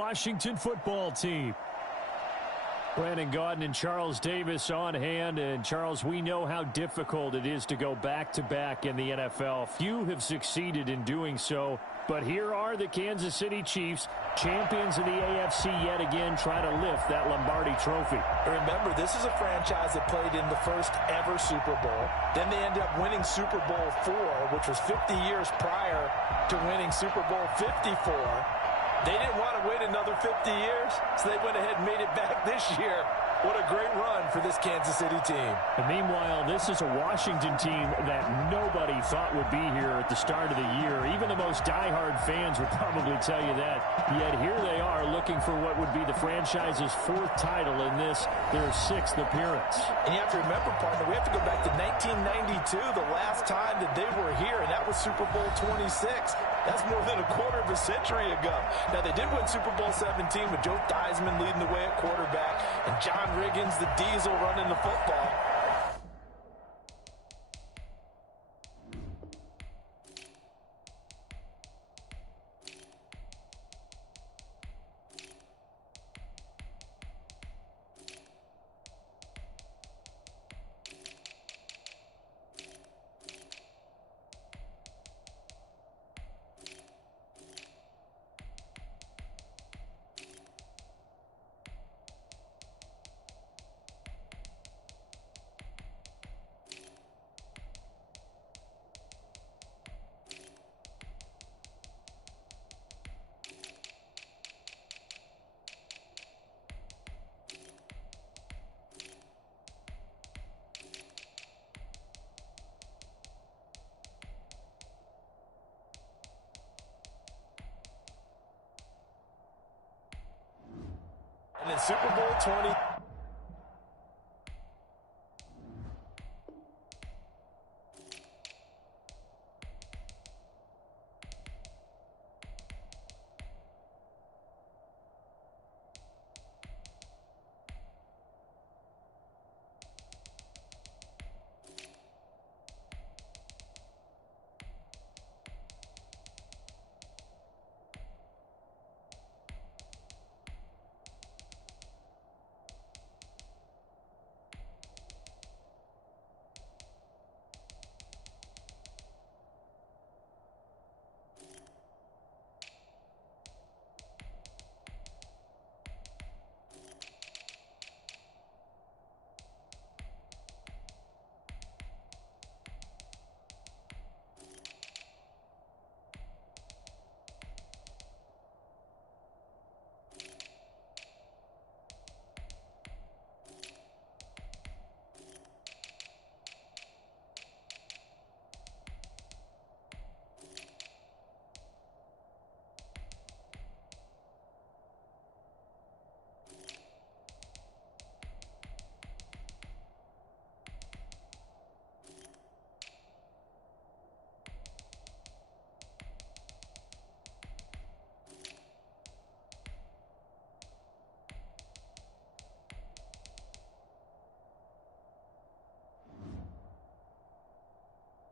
Washington football team. Brandon Gaudin and Charles Davis on hand. And, Charles, we know how difficult it is to go back-to-back in the NFL. Few have succeeded in doing so. But here are the Kansas City Chiefs, champions of the AFC yet again, try to lift that Lombardi trophy. Remember, this is a franchise that played in the first ever Super Bowl. Then they ended up winning Super Bowl IV, which was 50 years prior to winning Super Bowl 54. They didn't want to wait another 50 years, so they went ahead and made it back this year. What a great run for this Kansas City team. And meanwhile, this is a Washington team that nobody thought would be here at the start of the year. Even the most diehard fans would probably tell you that. Yet here they are looking for what would be the franchise's fourth title in this, their sixth appearance. And you have to remember, partner, we have to go back to 1992, the last time that they were here, and that was Super Bowl 26. That's more than a quarter of a century ago. Now, they did win Super Bowl 17 with Joe Theismann leading the way at quarterback and John Riggins, the Diesel, running the football. And then Super Bowl 20.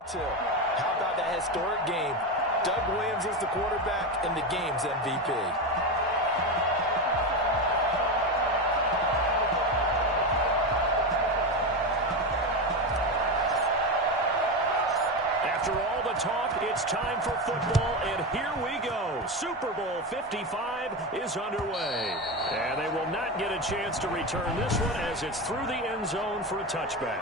How about that historic game? Doug Williams is the quarterback and the game's MVP. After all the talk, it's time for football, and here we go. Super Bowl 55 is underway. And they will not get a chance to return this one as it's through the end zone for a touchback.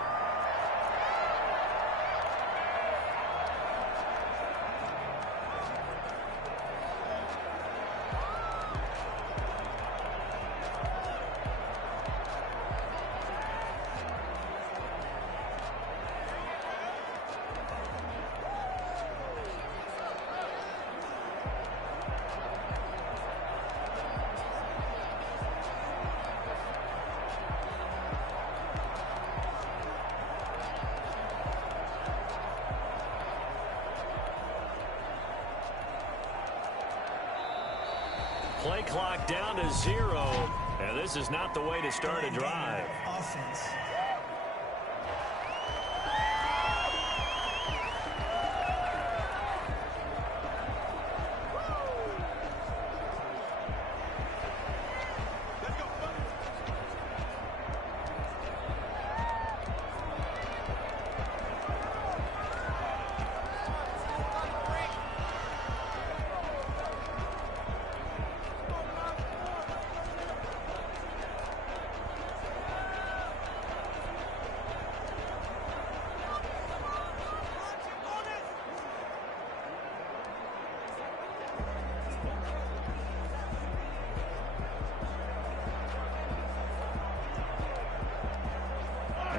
Play clock down to 0, and this is not the way to start a drive. Offense.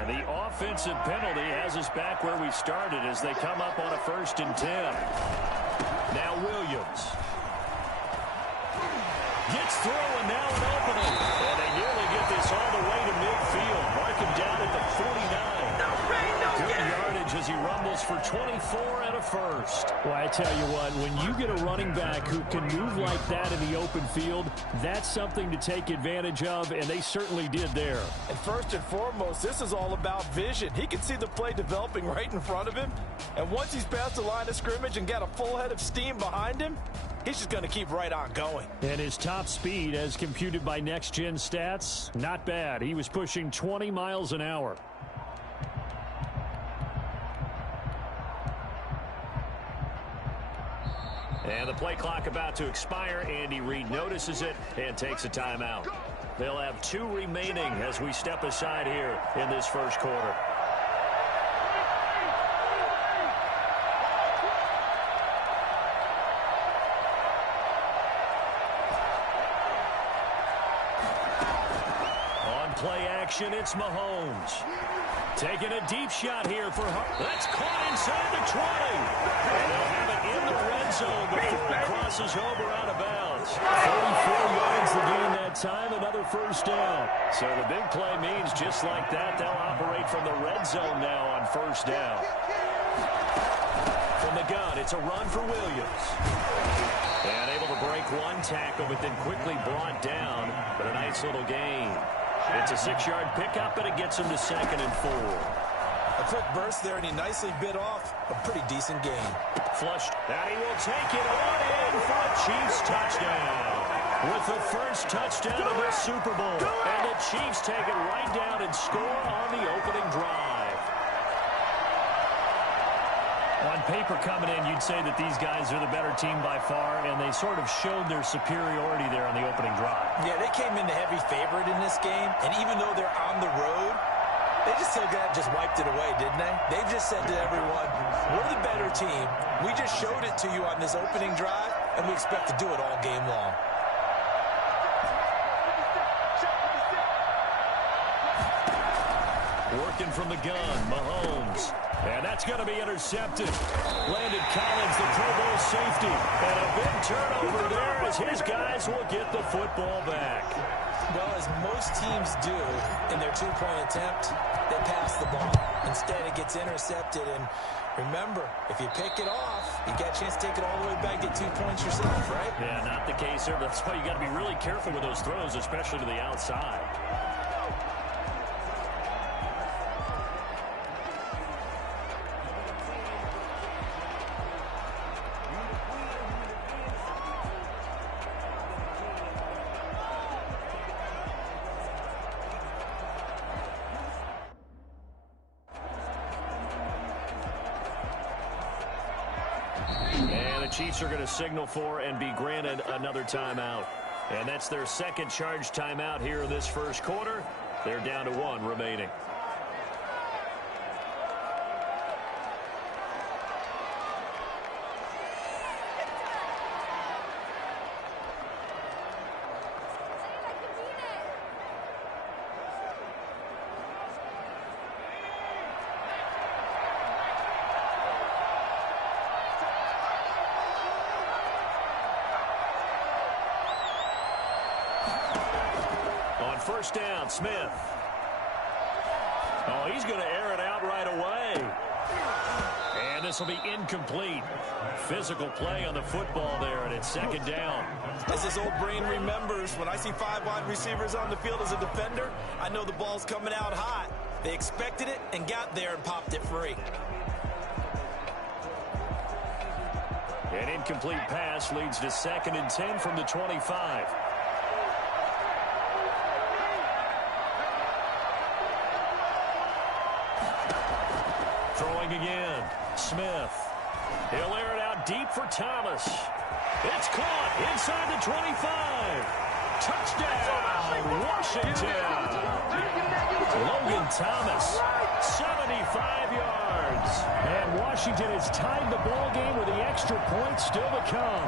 The offensive penalty has us back where we started as they come up on a 1st and 10. Now Williams. Gets through and now an opening. And they nearly get this all the way to midfield. Mark him down at the 49. Good yardage as he rumbles for 24 and a first. Well, I tell you what, when you get a running back who can move like that in the open field, that's something to take advantage of, and they certainly did there. And first and foremost, this is all about vision. He can see the play developing right in front of him. And once he's past the line of scrimmage and got a full head of steam behind him, he's just going to keep right on going. And his top speed, as computed by Next Gen Stats, not bad. He was pushing 20 miles an hour. And the play clock about to expire. Andy Reid notices it and takes a timeout. They'll have 2 remaining as we step aside here in this first quarter. On play action, it's Mahomes. Taking a deep shot here for that's caught inside the 20. And they'll have it in the red zone before it crosses over out of bounds. 44 yards to gain that time, another first down. So the big play means just like that, they'll operate from the red zone now on first down. From the gun, it's a run for Williams. And able to break one tackle, but then quickly brought down. But a nice little gain. It's a 6-yard pickup, and it gets him to 2nd and 4. A quick burst there, and he nicely bit off a pretty decent gain. Flushed, and he will take it on in for a Chiefs touchdown. With the first touchdown of the Super Bowl. And the Chiefs take it right down and score on the opening drive. On paper coming in, you'd say that these guys are the better team by far, and they sort of showed their superiority there on the opening drive. Yeah, they came in the heavy favorite in this game, and even though they're on the road, they just just wiped it away, didn't they? They've just said to everyone, we're the better team. We just showed it to you on this opening drive, and we expect to do it all game long. Working from the gun, Mahomes. And that's going to be intercepted. Landon Collins, the Pro Bowl safety. And a big turnover there as his guys will get the football back. Well, as most teams do in their 2-point attempt, they pass the ball. Instead, it gets intercepted. And remember, if you pick it off, you get a chance to take it all the way back, get 2 points yourself, right? Yeah, not the case there. That's why you got to be really careful with those throws, especially to the outside. And the Chiefs are going to signal for and be granted another timeout. And that's their second charge timeout here in this first quarter. They're down to 1 remaining. First down, Smith. Oh, he's going to air it out right away. And this will be incomplete. Physical play on the football there, and it's 2nd down. As his old brain remembers, when I see 5 wide receivers on the field as a defender, I know the ball's coming out hot. They expected it and got there and popped it free. An incomplete pass leads to 2nd and 10 from the 25. Throwing again, Smith. He'll air it out deep for Thomas. It's caught inside the 25. Touchdown, Washington. Logan Thomas, 75 yards. And Washington has tied the ball game with the extra point still to come.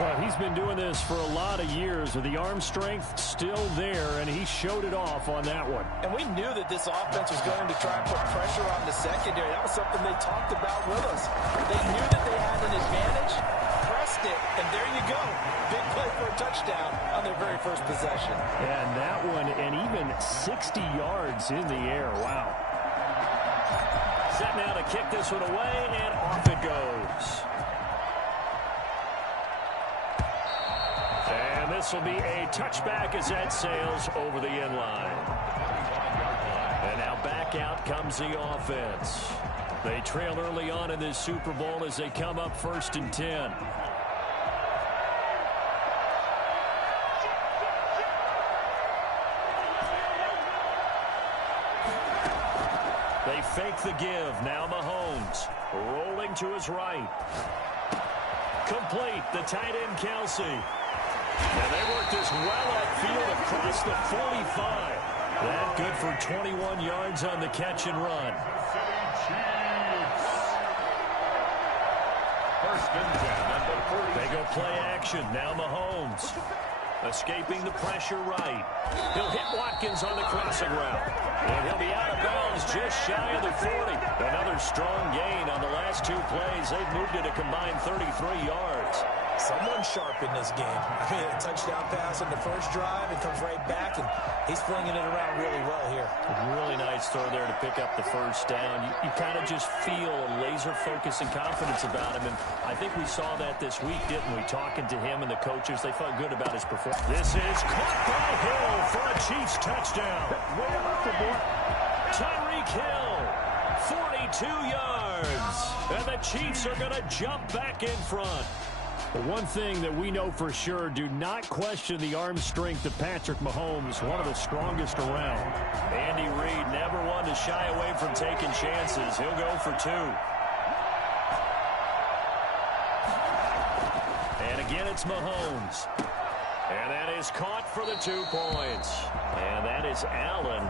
Well, he's been doing this for a lot of years with the arm strength still there, and he showed it off on that one. And we knew that this offense was going to try and put pressure on the secondary. That was something they talked about with us. They knew that they had an advantage, pressed it, and there you go. Big play for a touchdown on their very first possession. And that one, and even 60 yards in the air. Wow. Set now to kick this one away, and off it goes. And this will be a touchback as that sails over the end line. And now back out comes the offense. They trail early on in this Super Bowl as they come up 1st and 10. They fake the give. Now Mahomes rolling to his right. Complete. The tight end, Kelsey. And they work this well upfield across the 45. That good for 21 yards on the catch and run. They go play action. Now Mahomes. Escaping the pressure right. He'll hit Watkins on the crossing route. And he'll be out of bounds just shy of the 40. Another strong gain on the last 2 plays. They've moved it a combined 33 yards. Someone sharp in this game. I mean, a touchdown pass on the first drive. It comes right back, and he's flinging it around really well here. Really nice throw there to pick up the first down. You kind of just feel a laser focus and confidence about him, and I think we saw that this week, didn't we? Talking to him and the coaches, they felt good about his performance. This is caught by Hill for a Chiefs touchdown. Tyreek Hill, 42 yards, and the Chiefs are going to jump back in front. The one thing that we know for sure, do not question the arm strength of Patrick Mahomes, one of the strongest around. Andy Reid never one to shy away from taking chances. He'll go for 2. And again, it's Mahomes. And that is caught for the 2 points. And that is Allen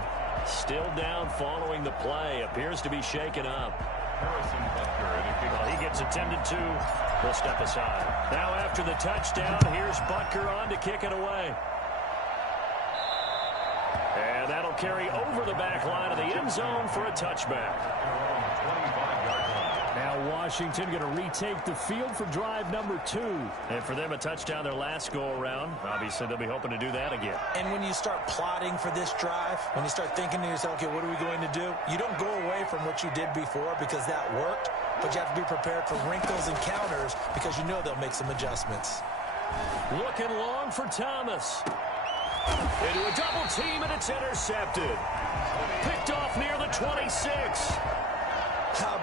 still down following the play. Appears to be shaken up. Well, he gets attended to. He'll step aside. Now after the touchdown, here's Butker on to kick it away. And that'll carry over the back line of the end zone for a touchback. Now Washington going to retake the field for drive number 2. And for them, a touchdown their last go-around. Obviously, they'll be hoping to do that again. And when you start plotting for this drive, when you start thinking to yourself, okay, what are we going to do? You don't go away from what you did before because that worked, but you have to be prepared for wrinkles and counters because you know they'll make some adjustments. Looking long for Thomas. Into a double team, and it's intercepted. Picked off near the 26.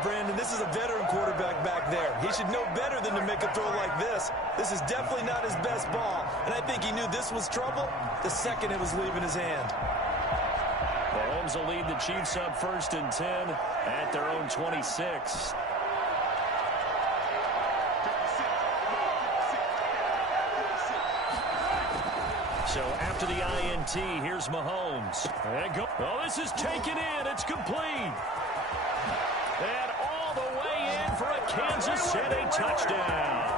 Brandon, this is a veteran quarterback back there. He should know better than to make a throw like this. This is definitely not his best ball, and I think he knew this was trouble the second it was leaving his hand. Mahomes will lead the Chiefs up 1st and 10 at their own 26. So after the INT, here's Mahomes. Oh, this is taken in. It's complete. And all the way in for a Kansas City touchdown.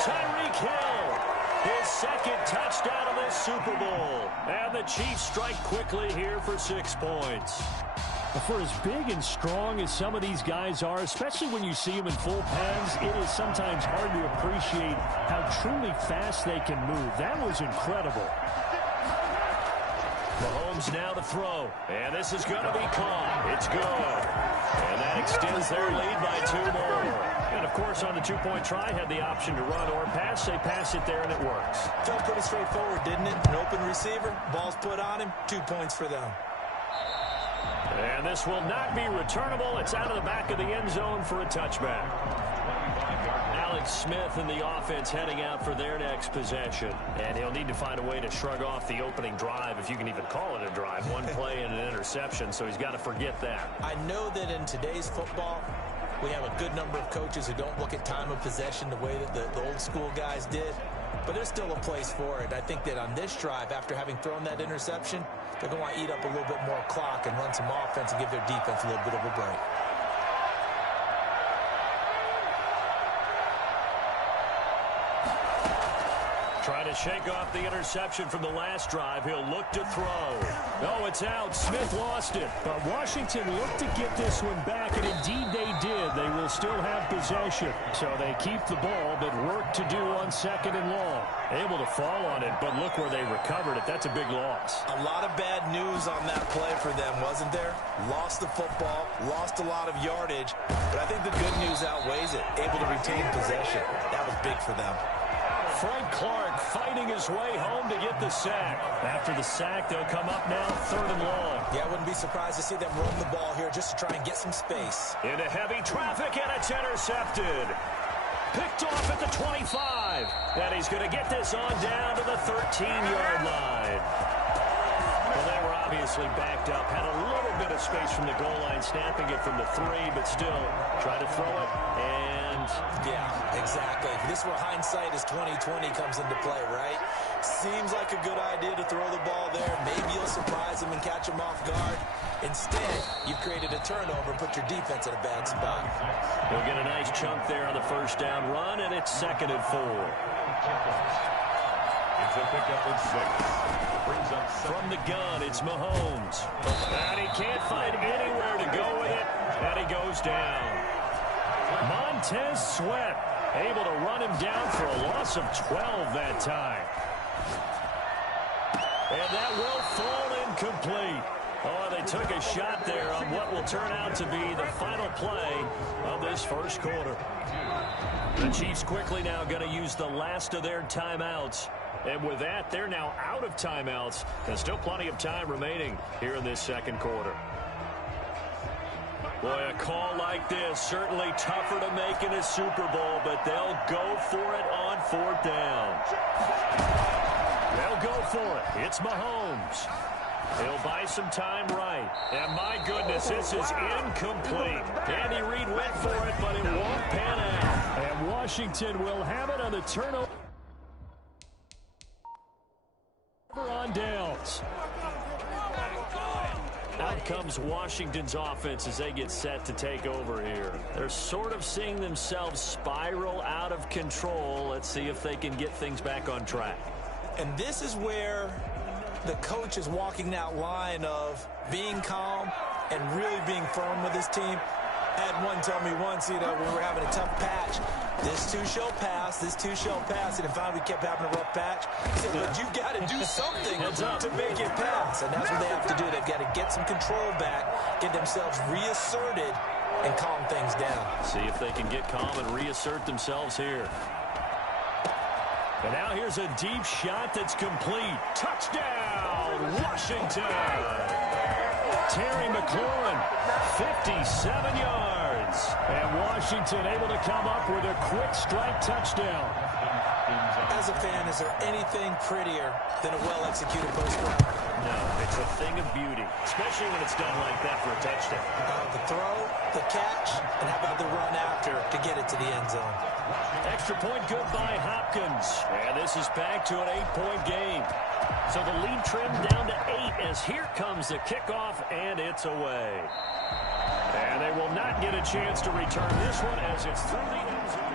Tyreek Hill, his second touchdown of this Super Bowl. And the Chiefs strike quickly here for 6 points. For as big and strong as some of these guys are, especially when you see them in full pads, it is sometimes hard to appreciate how truly fast they can move. That was incredible. Mahomes now to throw, and this is going to be caught. It's good. And that extends their lead by 2 more. And, of course, on the 2-point try, had the option to run or pass. They pass it there, and it works. Felt pretty straightforward, didn't it? An open receiver, ball's put on him, 2 points for them. And this will not be returnable. It's out of the back of the end zone for a touchback. Alex Smith and the offense heading out for their next possession. And he'll need to find a way to shrug off the opening drive, if you can even call it a drive. 1 play and an interception, so he's got to forget that. I know that in today's football, we have a good number of coaches who don't look at time of possession the way that the old school guys did. But there's still a place for it. I think that on this drive, after having thrown that interception, they're going to want to eat up a little bit more clock and run some offense and give their defense a little bit of a break. To shake off the interception from the last drive, he'll look to throw. Oh, it's out. Smith lost it. But Washington looked to get this one back, and indeed they did. They will still have possession. So they keep the ball, but work to do on 2nd and long. Able to fall on it, but look where they recovered it. That's a big loss. A lot of bad news on that play for them, wasn't there? Lost the football, lost a lot of yardage, but I think the good news outweighs it. Able to retain possession. That was big for them. Frank Clark fighting his way home to get the sack. After the sack, they'll come up now 3rd and long. Yeah, I wouldn't be surprised to see them run the ball here just to try and get some space. Into heavy traffic, and it's intercepted. Picked off at the 25. And he's going to get this on down to the 13-yard line. Well, they were obviously backed up. Had a little bit of space from the goal line, snapping it from the 3, but still try to throw it. And yeah, exactly. This is where hindsight is 20/20 comes into play, right? Seems like a good idea to throw the ball there. Maybe you'll surprise him and catch him off guard. Instead, you've created a turnover and put your defense in a bad spot. They'll get a nice chunk there on the first down run, and it's 2nd and 4. It's a pickup of 6. Brings up from the gun, it's Mahomes. And he can't find anywhere to go with it, and he goes down. Montez Sweat able to run him down for a loss of 12 that time. And that will fall incomplete. Oh, they took a shot there on what will turn out to be the final play of this first quarter. The Chiefs quickly now going to use the last of their timeouts. And with that, they're now out of timeouts. There's still plenty of time remaining here in this second quarter. Boy, a call like this, certainly tougher to make in a Super Bowl, but they'll go for it on 4th down. They'll go for it. It's Mahomes. He'll buy some time right. And my goodness, this is incomplete. Andy Reid went for it, but it won't pan out. And Washington will have it on the turnover on downs. Out comes Washington's offense as they get set to take over here. They're sort of seeing themselves spiral out of control. Let's see if they can get things back on track. And this is where the coach is walking that line of being calm and really being firm with his team. I had one tell me once, when we were having a tough patch, this too shall pass, this too shall pass. And finally we kept having a rough patch. He said, but you got to do something to make it pass. And that's what they have to do. They've got to get some control back, get themselves reasserted, and calm things down. See if they can get calm and reassert themselves here. And now here's a deep shot that's complete. Touchdown, Washington. Terry McLaurin, 57 yards. And Washington able to come up with a quick strike touchdown. As a fan, is there anything prettier than a well-executed post route? No, it's a thing of beauty, especially when it's done like that for a touchdown. The throw, the catch, and how about the run after to get it to the end zone? Extra point good by Hopkins. And this is back to an 8-point game. So the lead trimmed down to 8 as here comes the kickoff, and it's away. And they will not get a chance to return this one as it's through the end zone.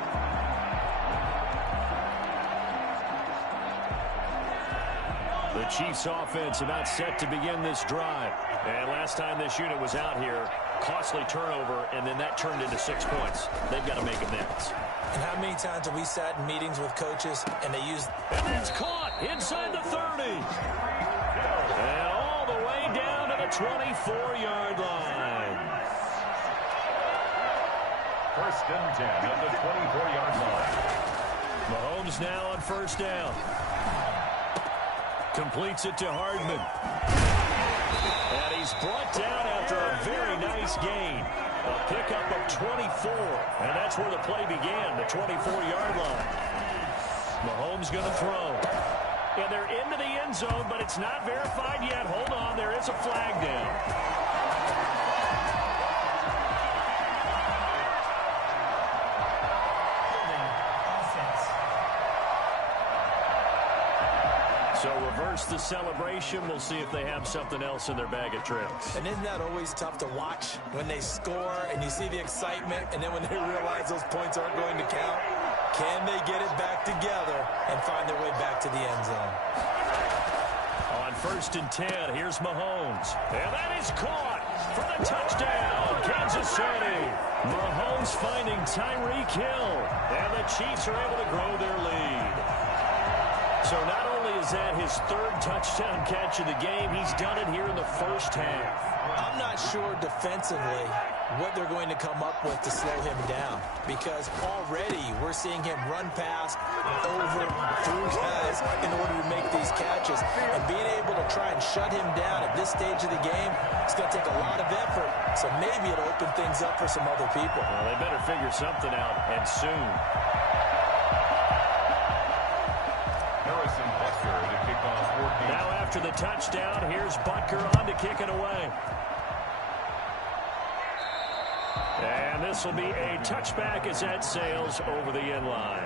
The Chiefs offense about set to begin this drive. And last time this unit was out here, costly turnover, and then that turned into 6 points. They've got to make amends. And how many times have we sat in meetings with coaches and they use... And it's caught inside the 30. And all the way down to the 24-yard line. 1st and 10 at the 24-yard line. Mahomes now on 1st down. Completes it to Hardman. And he's brought down after a very nice gain. A pickup of 24. And that's where the play began, the 24-yard line. Mahomes going to throw. And they're into the end zone, but it's not verified yet. Hold on, there is a flag down. So reverse the celebration. We'll see if they have something else in their bag of tricks. And isn't that always tough to watch when they score and you see the excitement and then when they realize those points aren't going to count? Can they get it back together and find their way back to the end zone? On 1st and 10, here's Mahomes. And that is caught for the touchdown, Kansas City. Mahomes finding Tyreek Hill. And the Chiefs are able to grow their lead. So not only is that his 3rd touchdown catch of the game, he's done it here in the first half. I'm not sure defensively what they're going to come up with to slow him down, because already we're seeing him run past, over, through guys in order to make these catches. And being able to try and shut him down at this stage of the game, it's going to take a lot of effort. So maybe it'll open things up for some other people. Well, they better figure something out, and soon. Now after the touchdown, here's Butker on to kick it away. And this will be a touchback as that sails over the end line.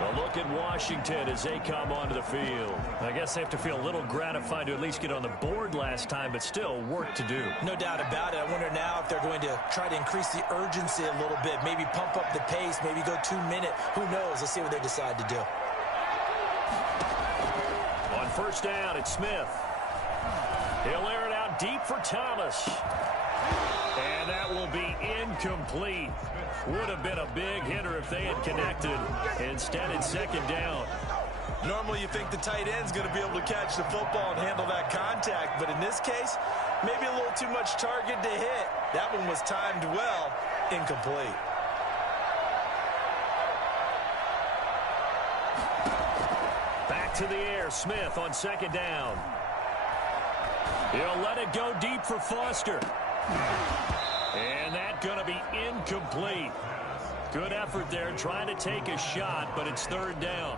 A look at Washington as they come onto the field. I guess they have to feel a little gratified to at least get on the board last time, but still work to do. No doubt about it. I wonder now if they're going to try to increase the urgency a little bit, maybe pump up the pace, maybe go 2-minute. Who knows? Let's see what they decide to do. On 1st down, it's Smith. He'll air it out deep for Thomas. And that will be incomplete. Would have been a big hitter if they had connected. Instead, it's 2nd down. Normally, you think the tight end's going to be able to catch the football and handle that contact. But in this case, maybe a little too much target to hit. That one was timed well. Incomplete. Back to the air. Smith on 2nd down. He'll let it go deep for Foster. And that's going to be incomplete. Good effort there, trying to take a shot, but it's 3rd down.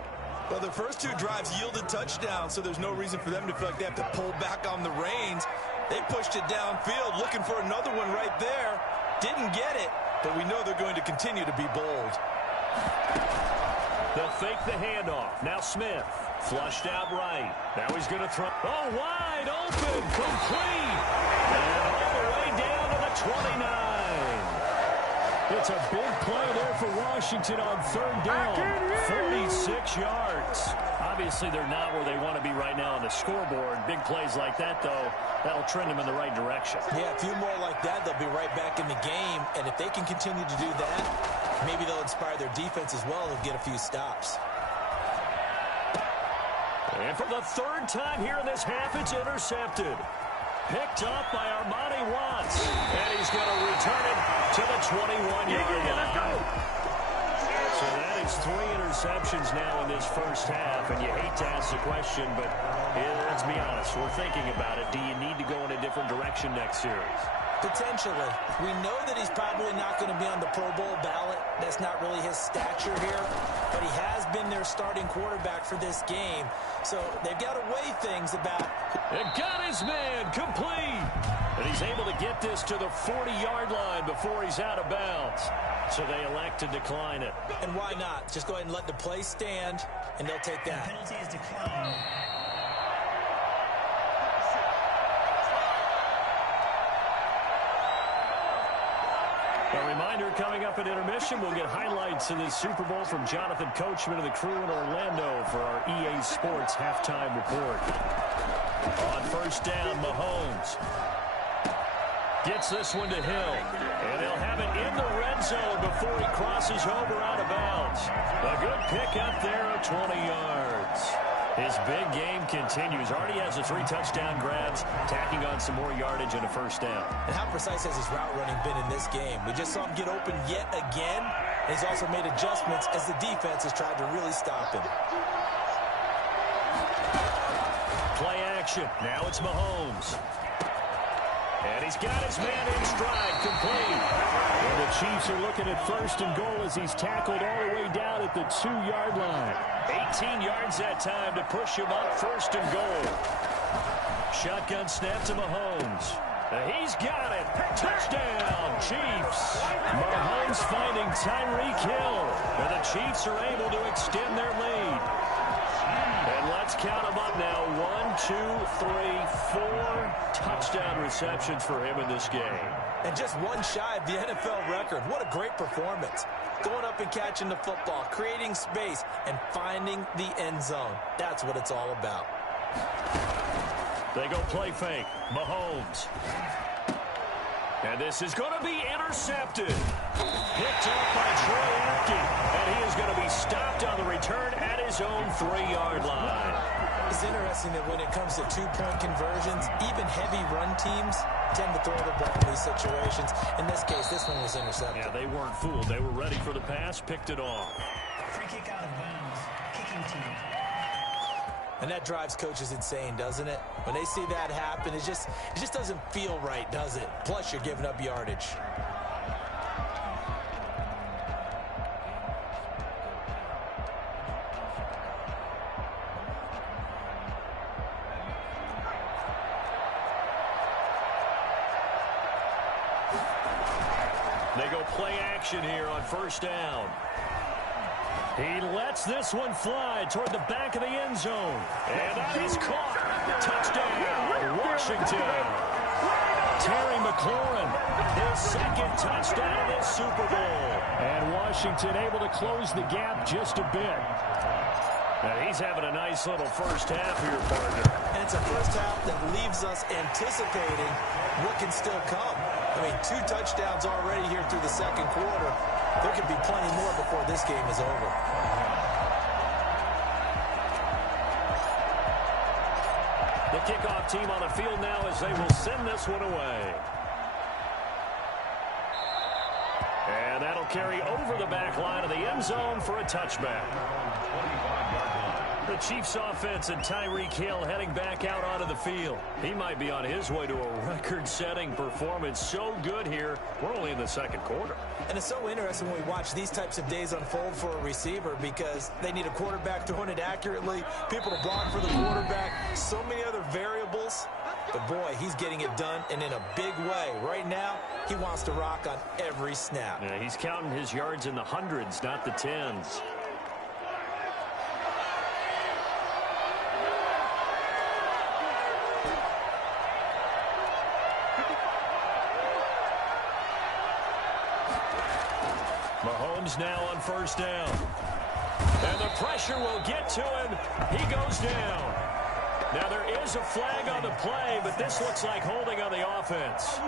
Well, the first 2 drives yielded touchdowns, so there's no reason for them to feel like they have to pull back on the reins. They pushed it downfield, looking for another one right there. Didn't get it, but we know they're going to continue to be bold. They'll fake the handoff. Now Smith, flushed out right. Now he's going to throw. Oh, wide open, complete. And all the way down to the 29. It's a big play there for Washington on 3rd down. 46 yards. Obviously, they're not where they want to be right now on the scoreboard. Big plays like that, though, that'll trend them in the right direction. Yeah, a few more like that, they'll be right back in the game. And if they can continue to do that, maybe they'll inspire their defense as well and get a few stops. And for the 3rd time here in this half, it's intercepted. Picked up by Armani Watts. And he's going to return it to the 21-yard line. So that is 3 interceptions now in this first half. And you hate to ask the question, but let's be honest. We're thinking about it. Do you need to go in a different direction next series? Potentially. We know that he's probably not going to be on the Pro Bowl ballot. That's not really his stature here. But he has been their starting quarterback for this game. So they've got to weigh things about. And got his man complete. And he's able to get this to the 40-yard line before he's out of bounds. So they elect to decline it. And why not? Just go ahead and let the play stand, and they'll take that. The penalty is declined. A reminder, coming up at intermission, we'll get highlights of this Super Bowl from Jonathan Coachman and the crew in Orlando for our EA Sports halftime report. On 1st down, Mahomes gets this one to Hill. And they'll have it in the red zone before he crosses over out of bounds. A good pickup there of 20 yards. His big game continues. Already has the 3 touchdown grabs, tacking on some more yardage and a 1st down. And how precise has his route running been in this game? We just saw him get open yet again. And he's also made adjustments as the defense has tried to really stop him. Play action. Now it's Mahomes. And he's got his man in stride, complete. And the Chiefs are looking at 1st and goal as he's tackled all the way down at the 2-yard line. 18 yards that time to push him up 1st and goal. Shotgun snap to Mahomes. He's got it. Touchdown, Chiefs. Mahomes finding Tyreek Hill. And the Chiefs are able to extend their lead. And let's count them up now. 1, 2, 3, 4 touchdown receptions for him in this game. And just one shy of the NFL record. What a great performance. Going up and catching the football, creating space, and finding the end zone. That's what it's all about. They go play fake. Mahomes. And this is going to be intercepted. Picked up by Troy Apke. And he is going to be stopped on the return at his own 3-yard line. It's interesting that when it comes to two-point conversions, even heavy run teams tend to throw the ball in these situations. In this case, this one was intercepted. Yeah, they weren't fooled. They were ready for the pass, picked it off. Free kick out of bounds. Kicking team. And that drives coaches insane, doesn't it? When they see that happen, it just doesn't feel right, does it? Plus, you're giving up yardage. They go play action here on first down. He lets this one fly toward the back of the end zone. And that is caught. Touchdown, Washington. Terry McLaurin, his second touchdown of this Super Bowl. And Washington able to close the gap just a bit. And he's having a nice little first half here, partner. And it's a first half that leaves us anticipating what can still come. I mean, 2 touchdowns already here through the second quarter. There could be plenty more before this game is over. The kickoff team on the field now as they will send this one away. And that'll carry over the back line of the end zone for a touchback. The Chiefs offense and Tyreek Hill heading back out onto the field. He might be on his way to a record-setting performance. So good here. We're only in the second quarter. And it's so interesting when we watch these types of days unfold for a receiver because they need a quarterback throwing it accurately, people to block for the quarterback, so many other variables. But, boy, he's getting it done and in a big way. Right now, he wants to rock on every snap. Yeah, he's counting his yards in the hundreds, not the tens. Mahomes now on first down. And the pressure will get to him. He goes down. Now there is a flag on the play, but this looks like holding on the offense.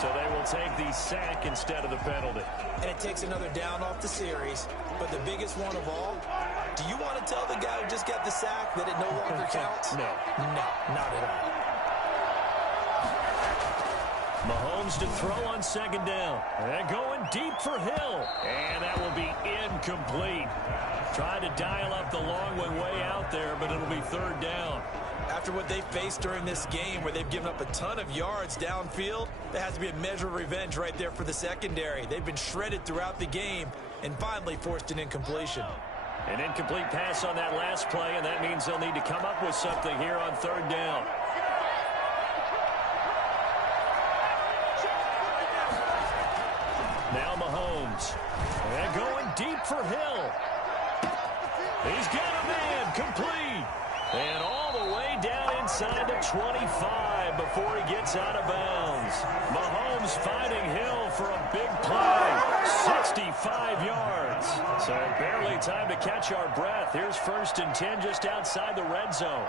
So they will take the sack instead of the penalty. And it takes another down off the series. But the biggest one of all, do you want to tell the guy who just got the sack that it no longer counts? No. No, not at all. Mahomes to throw on second down. And going deep for Hill. And that will be incomplete. Tried to dial up the long one way out there, but it'll be third down. After what they faced during this game where they've given up a ton of yards downfield, there has to be a measure of revenge right there for the secondary. They've been shredded throughout the game and finally forced an incompletion. An incomplete pass on that last play, and that means they'll need to come up with something here on third down. Now Mahomes. And going deep for Hill. He's got a man complete. And all the way down inside the 25 before he gets out of bounds. Mahomes finding Hill for a big play. 65 yards. So barely time to catch our breath. Here's 1st and 10 just outside the red zone.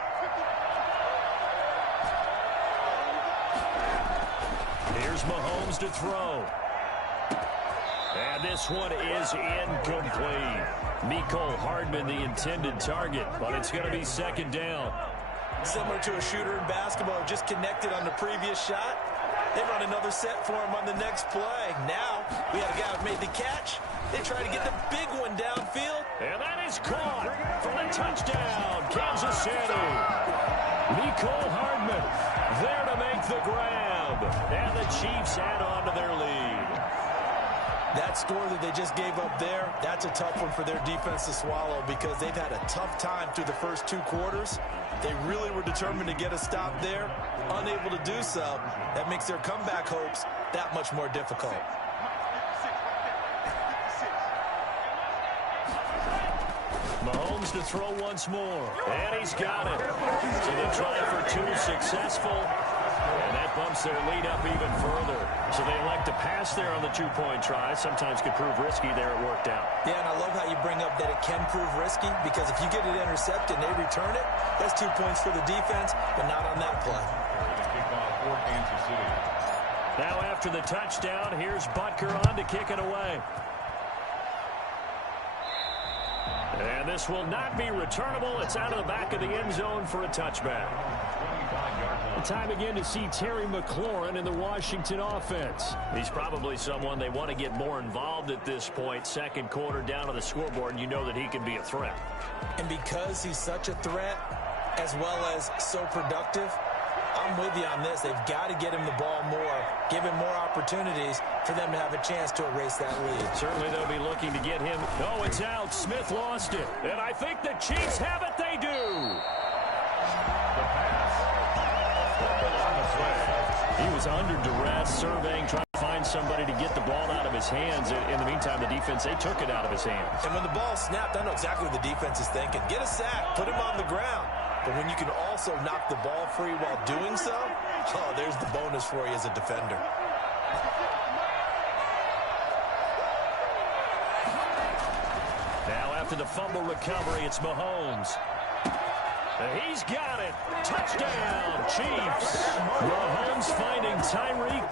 Here's Mahomes to throw. And this one is incomplete. Mecole Hardman, the intended target, but it's going to be second down. Similar to a shooter in basketball who just connected on the previous shot. They run another set for him on the next play. Now, we have a guy who made the catch. They try to get the big one downfield. And that is caught for the touchdown, Kansas City. Mecole Hardman there to make the grab. And the Chiefs add on to their lead. That score that they just gave up there, that's a tough one for their defense to swallow because they've had a tough time through the first 2 quarters. They really were determined to get a stop there, unable to do so. That makes their comeback hopes that much more difficult. Mahomes to throw once more, and he's got it. So the try for 2 successful. And that bumps their lead up even further. So they elect to pass there on the two-point try. Sometimes could prove risky there. It worked out. Yeah, and I love how you bring up that it can prove risky, because if you get it intercepted and they return it, that's 2 points for the defense, but not on that play. Kickoff for Kansas City. Now after the touchdown, here's Butker on to kick it away. And this will not be returnable. It's out of the back of the end zone for a touchback. Time again to see Terry McLaurin in the Washington offense. He's probably someone they want to get more involved at this point. Second quarter down on the scoreboard, and you know that he can be a threat. And because he's such a threat, as well as so productive, I'm with you on this. They've got to get him the ball more, give him more opportunities for them to have a chance to erase that lead. Certainly they'll be looking to get him. Oh, it's out. Smith lost it. And I think the Chiefs have it. They do. The pass. On the play. He was under duress, surveying, trying to find somebody to get the ball out of his hands. In the meantime, the defense, they took it out of his hands. And when the ball snapped, I know exactly what the defense is thinking. Get a sack, put him on the ground. But when you can also knock the ball free while doing so, oh, there's the bonus for you as a defender. Now after the fumble recovery, it's Mahomes. He's got it. Touchdown, Chiefs. Mahomes finding Tyreek.